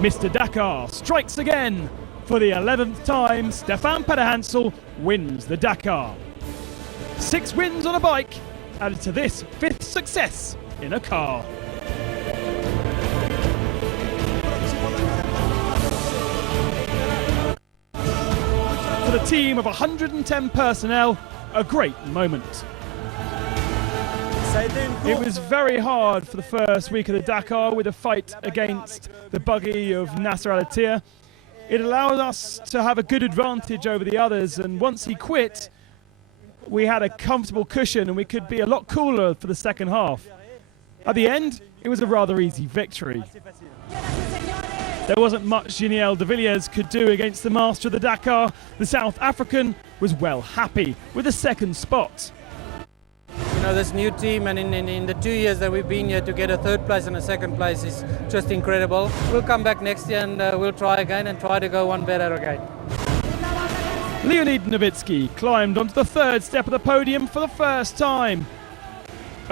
Mr. Dakar strikes again. For the 11th time, Stefan Pederhansel wins the Dakar. 6 wins on a bike added to this 5th success in a car. For the team of 110 personnel, a great moment. It was very hard for the first week of the Dakar with a fight against the buggy of Nasser Al-Attiyah. It allowed us to have a good advantage over the others, and once he quit, we had a comfortable cushion and we could be a lot cooler for the second half. At the end, it was a rather easy victory. There wasn't much Giniel de Villiers could do against the master of the Dakar. The South African was well happy with a 2nd spot. You know, this new team, and in the 2 years that we've been here, to get a 3rd place and a 2nd place is just incredible. We'll come back next year and we'll try again and try to go one better again. Leonid Novitsky climbed onto the 3rd step of the podium for the first time,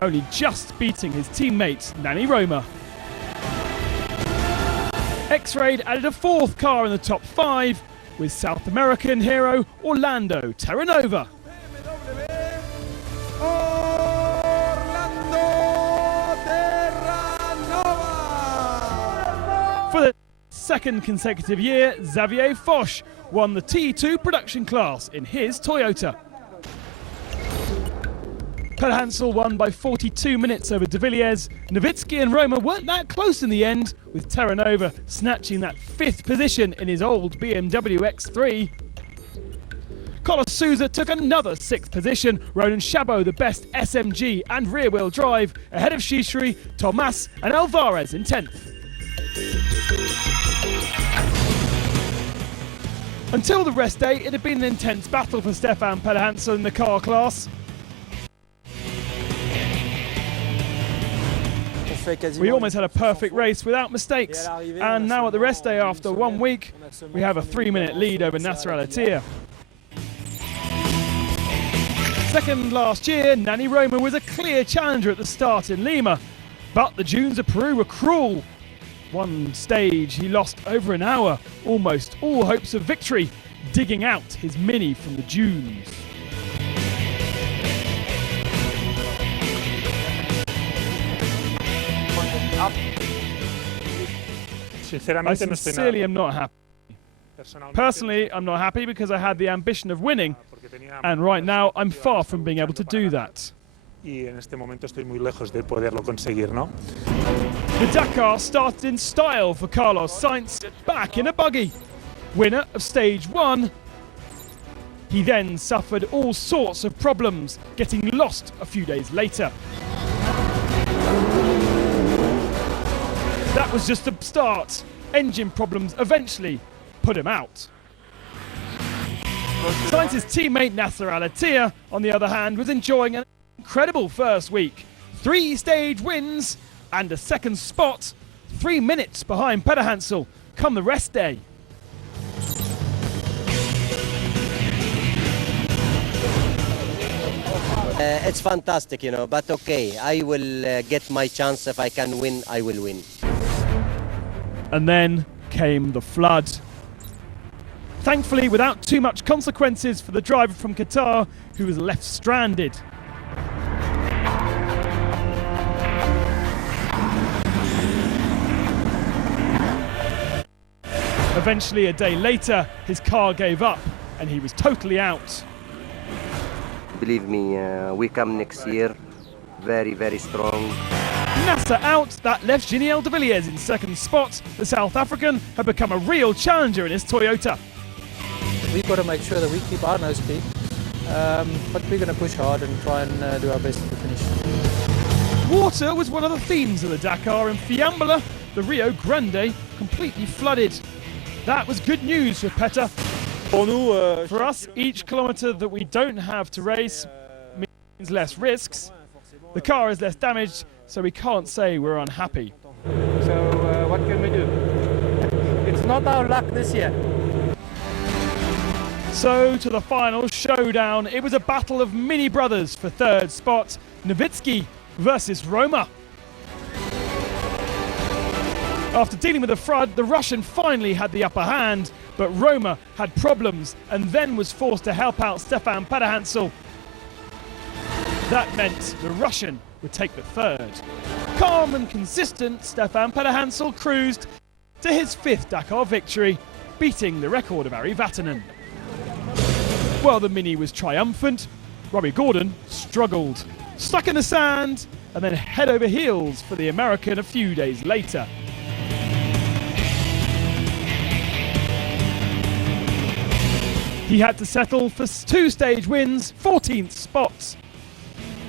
only just beating his teammate Nani Roma. X-Raid added a 4th car in the top 5 with South American hero Orlando Terranova. For the 2nd consecutive year, Xavier Foch won the T2 production class in his Toyota. Pederhansel won by 42 minutes over de Villiers. Novitsky and Roma weren't that close in the end, with Terranova snatching that 5th position in his old BMW X3. Carlos Souza took another 6th position. Ronan Chabot the best SMG and rear-wheel drive, ahead of Shishri, Tomas and Alvarez in 10th. Until the rest day, it had been an intense battle for Stefan Pederhansel in the car class. We almost had a perfect race without mistakes, and now at the rest day after 1 week, we have a 3-minute lead over Nasser Al-Attiyah. Second last year, Nani Roma was a clear challenger at the start in Lima, but the dunes of Peru were cruel. One stage he lost over an hour, almost all hopes of victory, digging out his Mini from the dunes. I sincerely am not happy. Personally, I'm not happy because I had the ambition of winning, and right now I'm far from being able to do that. The Dakar started in style for Carlos Sainz, back in a buggy. Winner of stage 1. He then suffered all sorts of problems, getting lost a few days later. That was just the start. Engine problems eventually put him out. Sainz's teammate Nasser Al-Attiyah, on the other hand, was enjoying an incredible first week. 3 stage wins and a 2nd spot, 3 minutes behind Pederhansel come the rest day. It's fantastic, you know, but okay, I will get my chance. If I can win, I will win. And then came the flood. Thankfully, without too much consequences for the driver from Qatar, who was left stranded. Eventually, a day later, his car gave up and he was totally out. Believe me, we come next year very, very strong. Nasser out, that left Giniel de Villiers in 2nd spot. The South African had become a real challenger in his Toyota. We've got to make sure that we keep our nose clean, but we're going to push hard and try and do our best to finish. Water was one of the themes of the Dakar, and Fiambula, the Rio Grande, completely flooded. That was good news for Petter. For us, each kilometre that we don't have to race means less risks. The car is less damaged, so we can't say we're unhappy. So what can we do? It's not our luck this year. So to the final showdown, it was a battle of mini brothers for 3rd spot. Novitsky versus Roma. After dealing with the flood, the Russian finally had the upper hand, but Roma had problems and then was forced to help out Stefan Pederhansel. That meant the Russian would take the third. Calm and consistent, Stefan Pederhansel cruised to his 5th Dakar victory, beating the record of Ari Vatanen. While the Mini was triumphant, Robbie Gordon struggled, stuck in the sand, and then head over heels for the American a few days later. He had to settle for 2 stage wins, 14th spots.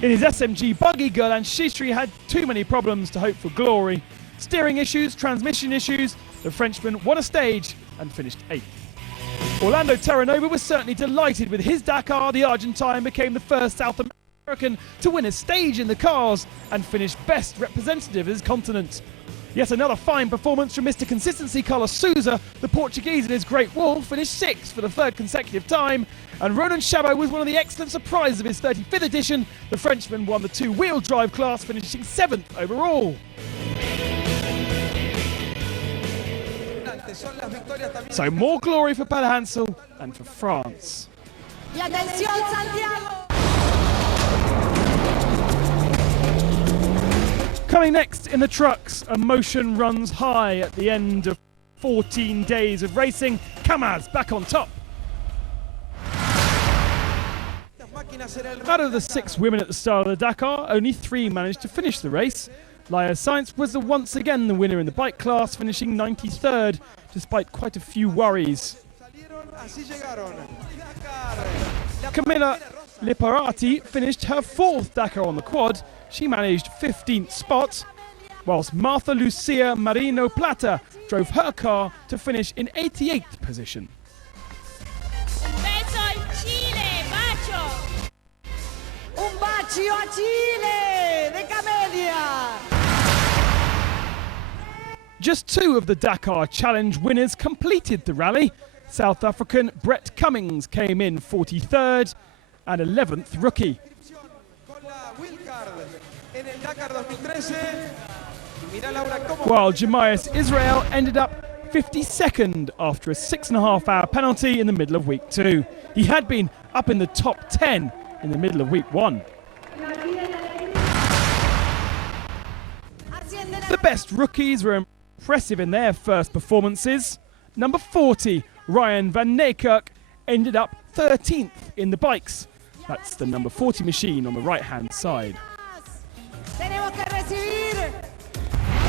In his SMG buggy, Gerland Shistri had too many problems to hope for glory. Steering issues, transmission issues, the Frenchman won a stage and finished 8th. Orlando Terranova was certainly delighted with his Dakar. The Argentine became the first South American to win a stage in the cars and finish best representative of his continent. Yet another fine performance from Mr. Consistency Carlos Souza. The Portuguese in his Great Wall finished 6th for the 3rd consecutive time, and Ronan Chabot was one of the excellent surprises of his 35th edition. The Frenchman won the 2-wheel drive class, finishing 7th overall. So more glory for Pederhansel and for France. Coming next in the trucks, emotion runs high at the end of 14 days of racing. Kamaz back on top. Out of the 6 women at the start of the Dakar, only 3 managed to finish the race. Laia Sainz was once again the winner in the bike class, finishing 93rd, despite quite a few worries. Camilla Liparati finished her 4th Dakar on the quad. She managed 15th spot, whilst Martha Lucia Marino Plata drove her car to finish in 88th position. Un bacio a Chile de Camelia. Just 2 of the Dakar Challenge winners completed the rally. South African Brett Cummings came in 43rd and 11th rookie. While Jemias Israel ended up 52nd after a 6.5-hour penalty in the middle of week 2. He had been up in the top 10 in the middle of week 1. The best rookies were impressive in their first performances. Number 40, Ryan van Niekerk, ended up 13th in the bikes. That's the number 40 machine on the right-hand side.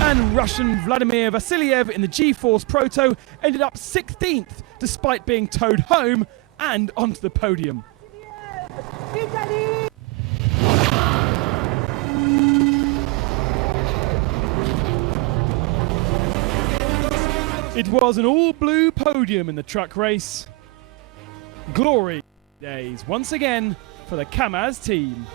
And Russian Vladimir Vasiliev in the G-Force Proto ended up 16th, despite being towed home and onto the podium. It was an all-blue podium in the truck race. Glory days once again for the Kamaz team.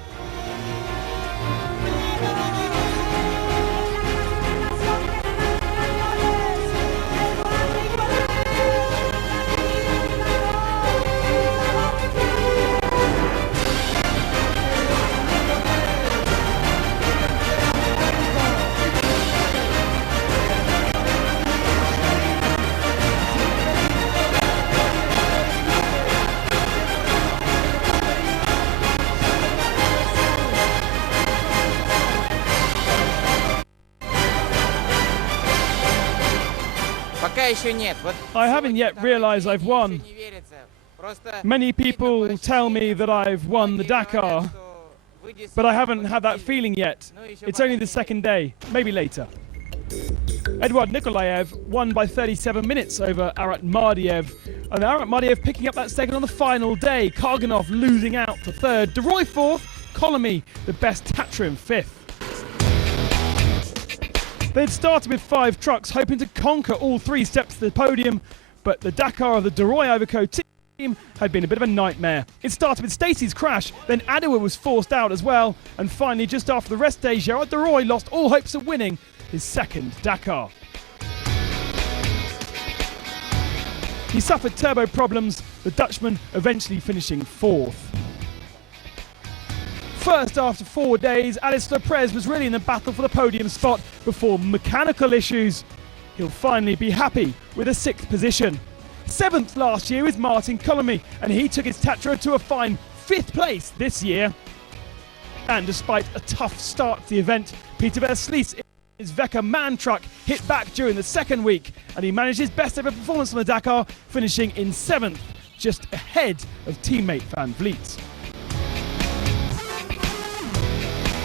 I haven't yet realized I've won. Many people tell me that I've won the Dakar, but I haven't had that feeling yet. It's only the 2nd day, maybe later. Eduard Nikolaev won by 37 minutes over Arat Mardiev, and Arat Mardiev picking up that 2nd on the final day. Karganov losing out to 3rd, De Roy 4th, Kolomy the best Tatrim 5th. They'd started with 5 trucks, hoping to conquer all 3 steps to the podium, but the Dakar of the De Roy Iveco team had been a bit of a nightmare. It started with Stacey's crash, then Adewa was forced out as well, and finally, just after the rest day, Gerard De Roy lost all hopes of winning his 2nd Dakar. He suffered turbo problems, the Dutchman eventually finishing 4th. First after 4 days, Alistair Prez was really in the battle for the podium spot before mechanical issues he'll finally be happy with a 6th position. 7th last year was Martin Colomy, and he took his Tatra to a fine 5th place this year. And despite a tough start to the event, Peter Verslies, his Veka man truck, hit back during the 2nd week, and he managed his best ever performance on the Dakar, finishing in 7th, just ahead of teammate Van Vliet.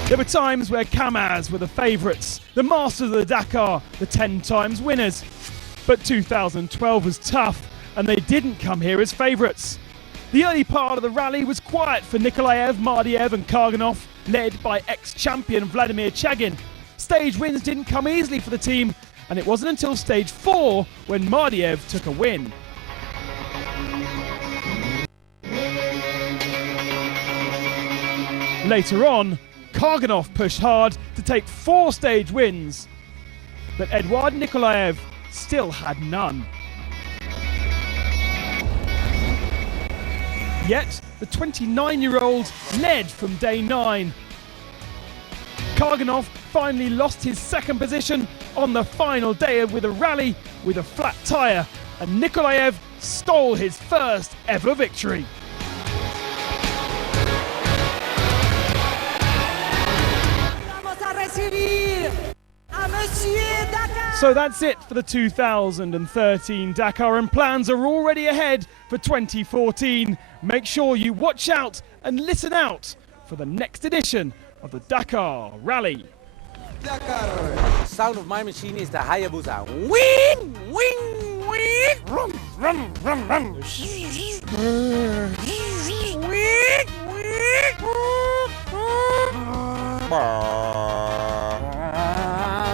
There were times where Kamaz were the favourites, the masters of the Dakar, the 10 times winners. But 2012 was tough, and they didn't come here as favourites. The early part of the rally was quiet for Nikolaev, Mardiev and Karganov, led by ex-champion Vladimir Chagin. Stage wins didn't come easily for the team, and it wasn't until stage 4 when Mardiev took a win. Later on, Karganov pushed hard to take 4 stage wins, but Eduard Nikolaev still had none. Yet, the 29-year-old led from day 9. Karganov finally lost his 2nd position on the final day with a rally with a flat tyre, and Nikolaev stole his 1st ever victory. So that's it for the 2013 Dakar, and plans are already ahead for 2014. Make sure you watch out and listen out for the next edition of the Dakar Rally. Dakar. The sound of my machine is the Hayabusa. Wing, wing, wing. Rum, rum, rum, rum. Wing,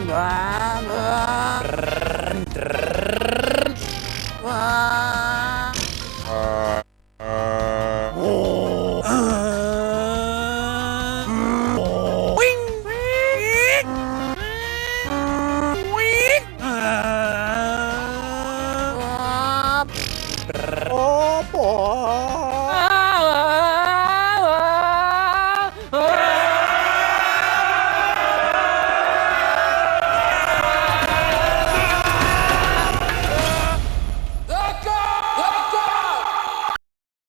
wing.